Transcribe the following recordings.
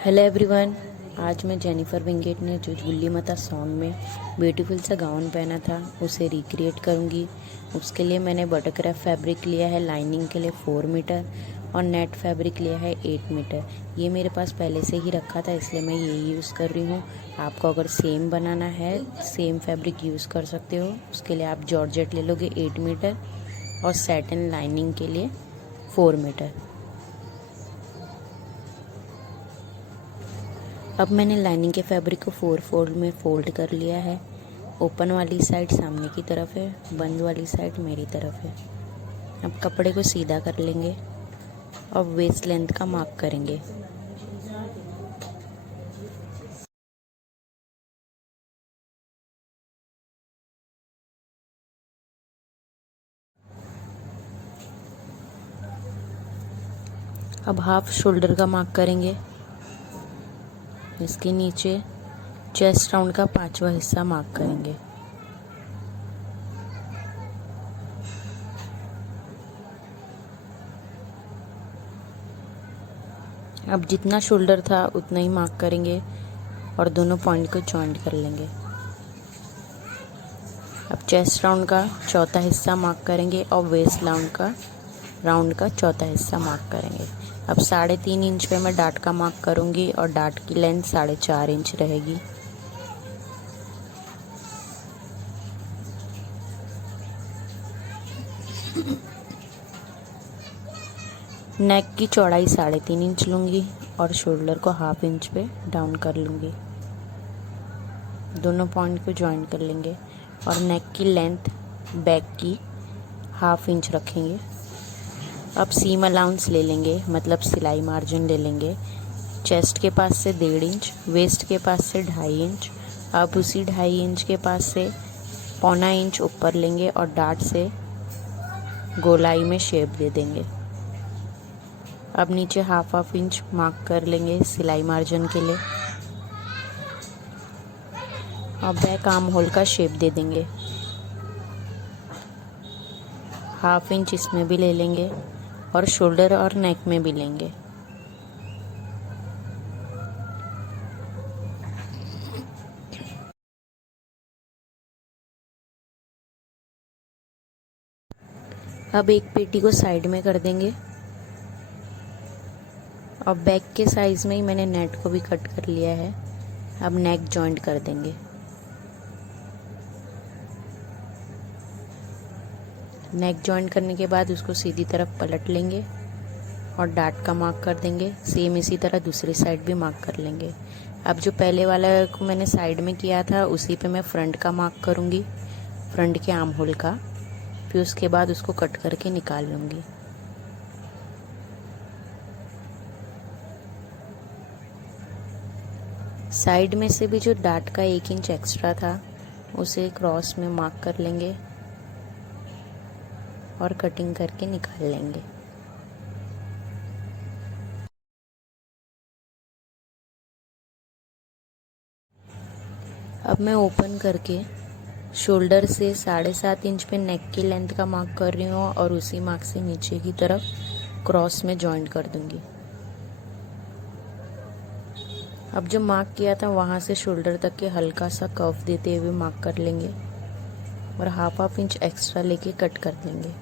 Hello everyone. आज मैं Jennifer Winget ने जो गुल्ली माता सॉन्ग में ब्यूटीफुल सा गाउन पहना था उसे रिक्रिएट करूँगी। उसके लिए मैंने बटरक्राफ्ट फैब्रिक लिया है लाइनिंग के लिए 4 मीटर और नेट फैब्रिक लिया है 8 मीटर। ये मेरे पास पहले से ही रखा था इसलिए मैं ये यूज़ कर रही हूँ। आपको अगर सेम बनाना है सेम फैब्रिक यूज़ कर सकते हो। उसके लिए आप जॉर्जेट ले लोगे 8 मीटर और सैटिन लाइनिंग के लिए 4 मीटर। अब मैंने लाइनिंग के फैब्रिक को 4 फोल्ड में फोल्ड कर लिया है। ओपन वाली साइड सामने की तरफ है, बंद वाली साइड मेरी तरफ है। अब कपड़े को सीधा कर लेंगे और वेस्ट लेंथ का मार्क करेंगे। अब हाफ शोल्डर का मार्क करेंगे। इसके नीचे चेस्ट राउंड का 5वां हिस्सा मार्क करेंगे। अब जितना शोल्डर था उतना ही मार्क करेंगे और दोनों पॉइंट को जॉइंट कर लेंगे। अब चेस्ट राउंड का चौथा हिस्सा मार्क करेंगे और वेस्ट राउंड का चौथा हिस्सा मार्क करेंगे। अब 3.5 इंच पे मैं डाट का मार्क करूँगी और डाट की लेंथ 4.5 इंच रहेगी। नेक की चौड़ाई 3.5 इंच लूँगी और शोल्डर को हाफ इंच पे डाउन कर लूँगी। दोनों पॉइंट को ज्वाइन कर लेंगे और नेक की लेंथ बैक की हाफ इंच रखेंगे। अब सीम अलाउंस ले लेंगे, मतलब सिलाई मार्जिन ले लेंगे। चेस्ट के पास से 1.5 इंच, वेस्ट के पास से 2.5 इंच। अब उसी 2.5 इंच के पास से 0.25 इंच ऊपर लेंगे और डाट से गोलाई में शेप दे देंगे। अब नीचे हाफ इंच मार्क कर लेंगे सिलाई मार्जिन के लिए और बैक आर्म होल का शेप दे देंगे। हाफ इंच इसमें भी ले लेंगे और शोल्डर और नेक में भी लेंगे। अब एक पेटी को साइड में कर देंगे और बैक के साइज में ही मैंने नेट को भी कट कर लिया है। अब नेक जॉइंट कर देंगे। नेक जॉइंट करने के बाद उसको सीधी तरफ पलट लेंगे और डाट का मार्क कर देंगे। सेम इसी तरह दूसरी साइड भी मार्क कर लेंगे। अब जो पहले वाला को मैंने साइड में किया था उसी पे मैं फ्रंट का मार्क करूँगी, फ्रंट के आर्म होल का। फिर उसके बाद उसको कट करके निकाल लूँगी। साइड में से भी जो डाट का 1 इंच एक्स्ट्रा था उसे क्रॉस में मार्क कर लेंगे और कटिंग करके निकाल लेंगे। अब मैं ओपन करके शोल्डर से 7.5 इंच पे नेक की लेंथ का मार्क कर रही हूँ और उसी मार्क से नीचे की तरफ क्रॉस में जॉइंट कर दूंगी। अब जो मार्क किया था वहाँ से शोल्डर तक के हल्का सा कर्व देते हुए मार्क कर लेंगे और हाफ इंच एक्स्ट्रा लेके कट कर देंगे।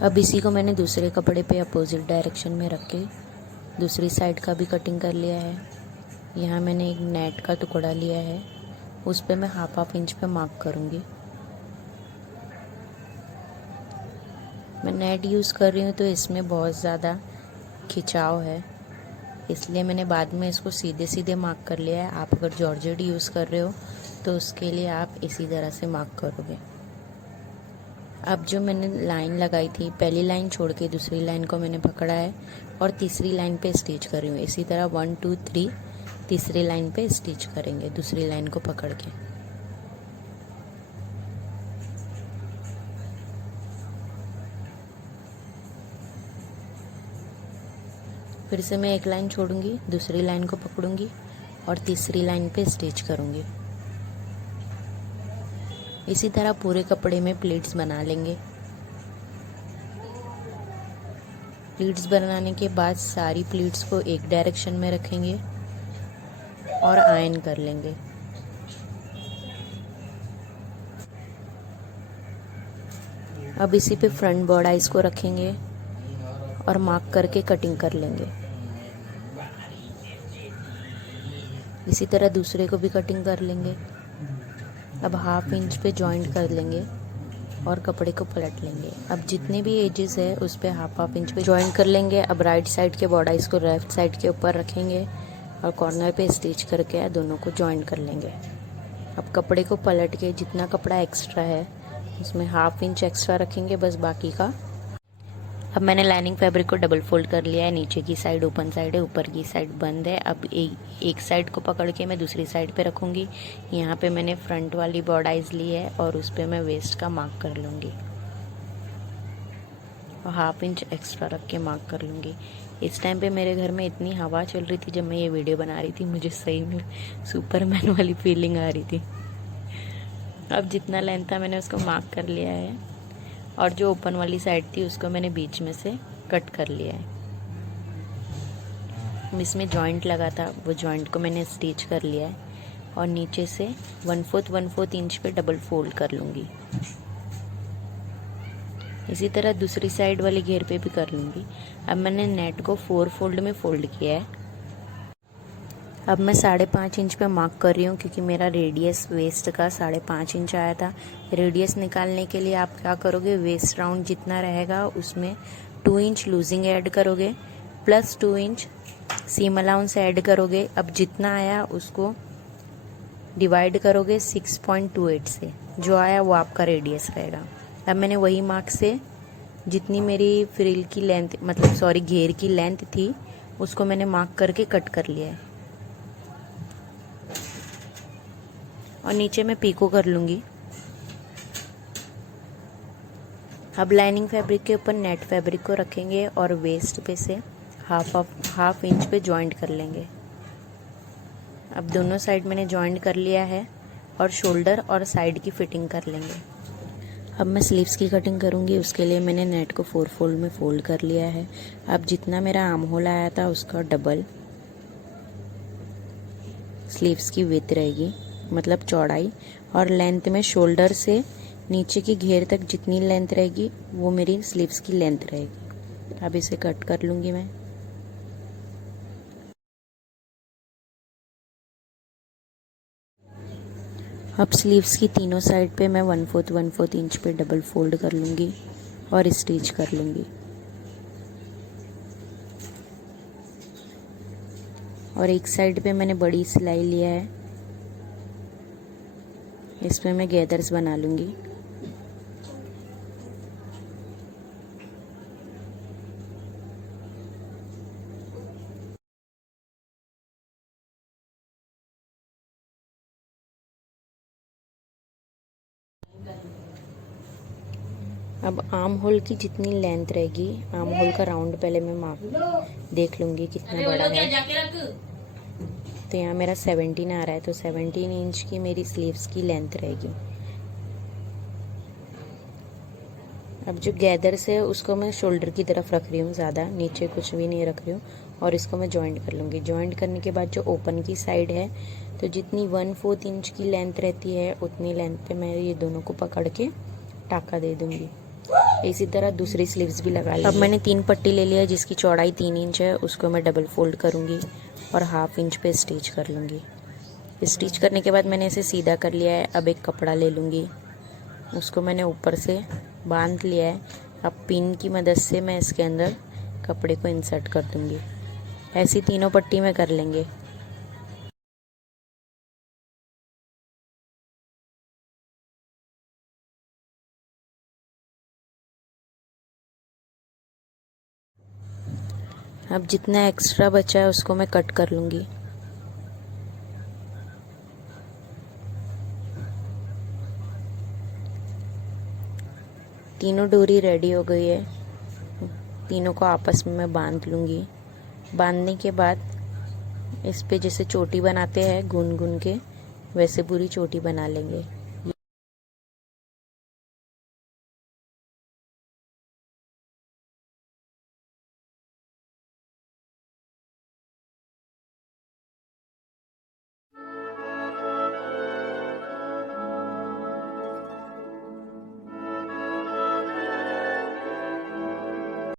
अब इसी को मैंने दूसरे कपड़े पे अपोजिट डायरेक्शन में रख के दूसरी साइड का भी कटिंग कर लिया है। यहाँ मैंने एक नेट का टुकड़ा लिया है, उस पे मैं हाफ इंच पे मार्क करूँगी। मैं नेट यूज़ कर रही हूँ तो इसमें बहुत ज़्यादा खिंचाव है, इसलिए मैंने बाद में इसको सीधे सीधे मार्क कर लिया है। आप अगर जॉर्जेट यूज़ कर रहे हो तो उसके लिए आप इसी तरह से मार्क करोगे। अब जो मैंने लाइन लगाई थी, पहली लाइन छोड़ के दूसरी लाइन को मैंने पकड़ा है और तीसरी लाइन पे स्टिच कर रही हूँ। इसी तरह 1 2 3 तीसरी लाइन पे स्टिच करेंगे दूसरी लाइन को पकड़ के। फिर से मैं एक लाइन छोड़ूंगी, दूसरी लाइन को पकड़ूंगी और तीसरी लाइन पे स्टिच करूंगी। इसी तरह पूरे कपड़े में प्लीट्स बना लेंगे। प्लीट्स बनाने के बाद सारी प्लीट्स को एक डायरेक्शन में रखेंगे और आयन कर लेंगे। अब इसी पे फ्रंट बॉर्ड आइज को रखेंगे और मार्क करके कटिंग कर लेंगे। इसी तरह दूसरे को भी कटिंग कर लेंगे। अब 1/2 इंच पे जॉइंट कर लेंगे और कपड़े को पलट लेंगे। अब जितने भी एजेस है उस पे 1/2 इंच पे जॉइंट कर लेंगे। अब राइट साइड के बॉर्ड आइज को लेफ्ट साइड के ऊपर रखेंगे और कॉर्नर पे स्टिच करके दोनों को जॉइंट कर लेंगे। अब कपड़े को पलट के जितना कपड़ा एक्स्ट्रा है उसमें 1/2 इंच एक्स्ट्रा रखेंगे, बस बाकी का। अब मैंने लाइनिंग फैब्रिक को डबल फोल्ड कर लिया है। नीचे की साइड ओपन साइड है, ऊपर की साइड बंद है। अब एक साइड को पकड़ के मैं दूसरी साइड पे रखूँगी। यहाँ पे मैंने फ्रंट वाली बॉर्ड आइज ली है और उस पर मैं वेस्ट का मार्क कर लूँगी और 1/2 इंच एक्स्ट्रा रख के मार्क कर लूँगी। इस टाइम पे मेरे घर में इतनी हवा चल रही थी जब मैं ये वीडियो बना रही थी, मुझे सही में सुपरमैन वाली फीलिंग आ रही थी। अब जितना लेंथ था मैंने उसको मार्क कर लिया है और जो ओपन वाली साइड थी उसको मैंने बीच में से कट कर लिया है। इसमें जॉइंट लगा था, वो जॉइंट को मैंने स्टिच कर लिया है और नीचे से 1/4 इंच पे डबल फोल्ड कर लूँगी। इसी तरह दूसरी साइड वाली घेर पे भी कर लूँगी। अब मैंने नेट को 4 फोल्ड में फोल्ड किया है। अब मैं 5.5 इंच पे मार्क कर रही हूँ क्योंकि मेरा रेडियस वेस्ट का 5.5 इंच आया था। रेडियस निकालने के लिए आप क्या करोगे, वेस्ट राउंड जितना रहेगा उसमें 2 इंच लूजिंग ऐड करोगे plus 2 inch seam allowance add करोगे। अब जितना आया उसको डिवाइड करोगे 6.28 से, जो आया वो आपका रेडियस रहेगा। अब मैंने वही मार्क से जितनी मेरी फ्रिल की लेंथ घेर की लेंथ थी उसको मैंने मार्क करके कट कर लिया है और नीचे मैं पीको कर लूँगी। अब लाइनिंग फैब्रिक के ऊपर नेट फैब्रिक को रखेंगे और वेस्ट पे से हाफ इंच पे जॉइंट कर लेंगे। अब दोनों साइड मैंने जॉइंट कर लिया है और शोल्डर और साइड की फिटिंग कर लेंगे। अब मैं स्लीव्स की कटिंग करूँगी, उसके लिए मैंने नेट को 4 फोल्ड में फोल्ड कर लिया है। अब जितना मेरा आर्म होल आया था उसका डबल स्लीव्स की विड्थ रहेगी, मतलब चौड़ाई, और लेंथ में शोल्डर से नीचे की घेर तक जितनी लेंथ रहेगी वो मेरी स्लीव्स की लेंथ रहेगी। अब इसे कट कर लूँगी मैं। अब स्लीव्स की तीनों साइड पे मैं 1/4 इंच पे डबल फोल्ड कर लूँगी और स्टिच कर लूँगी। और एक साइड पे मैंने बड़ी सिलाई लिया है, इसमें मैं गैदर्स बना लूँगी। अब आर्म होल की जितनी लेंथ रहेगी, आर्म होल का राउंड पहले मैं माप देख लूँगी कितना बड़ा है। तो यहाँ मेरा 17 आ रहा है, तो 17 इंच की मेरी स्लीव्स की लेंथ रहेगी। अब जो गैदर्स है उसको मैं शोल्डर की तरफ रख रही हूँ, ज़्यादा नीचे कुछ भी नहीं रख रही हूँ, और इसको मैं जॉइंट कर लूँगी। जॉइंट करने के बाद जो ओपन की साइड है, तो जितनी 1/4 इंच की लेंथ रहती है उतनी लेंथ पे मैं ये दोनों को पकड़ के टाका दे दूँगी। इसी तरह दूसरी स्लीव्स भी लगा ली। अब मैंने 3 पट्टी ले लिया जिसकी चौड़ाई 3 इंच है, उसको मैं डबल फोल्ड करूँगी और 1/2 इंच पे स्टिच कर लूँगी। स्टिच करने के बाद मैंने इसे सीधा कर लिया है। अब एक कपड़ा ले लूँगी, उसको मैंने ऊपर से बांध लिया है। अब पिन की मदद से मैं इसके अंदर कपड़े को इंसर्ट कर दूँगी। ऐसी तीनों पट्टी में कर लेंगे। अब जितना एक्स्ट्रा बचा है उसको मैं कट कर लूँगी। तीनों डोरी रेडी हो गई है, तीनों को आपस में मैं बांध लूँगी। बांधने के बाद इस पे जैसे चोटी बनाते हैं गुन गुन के, वैसे पूरी चोटी बना लेंगे।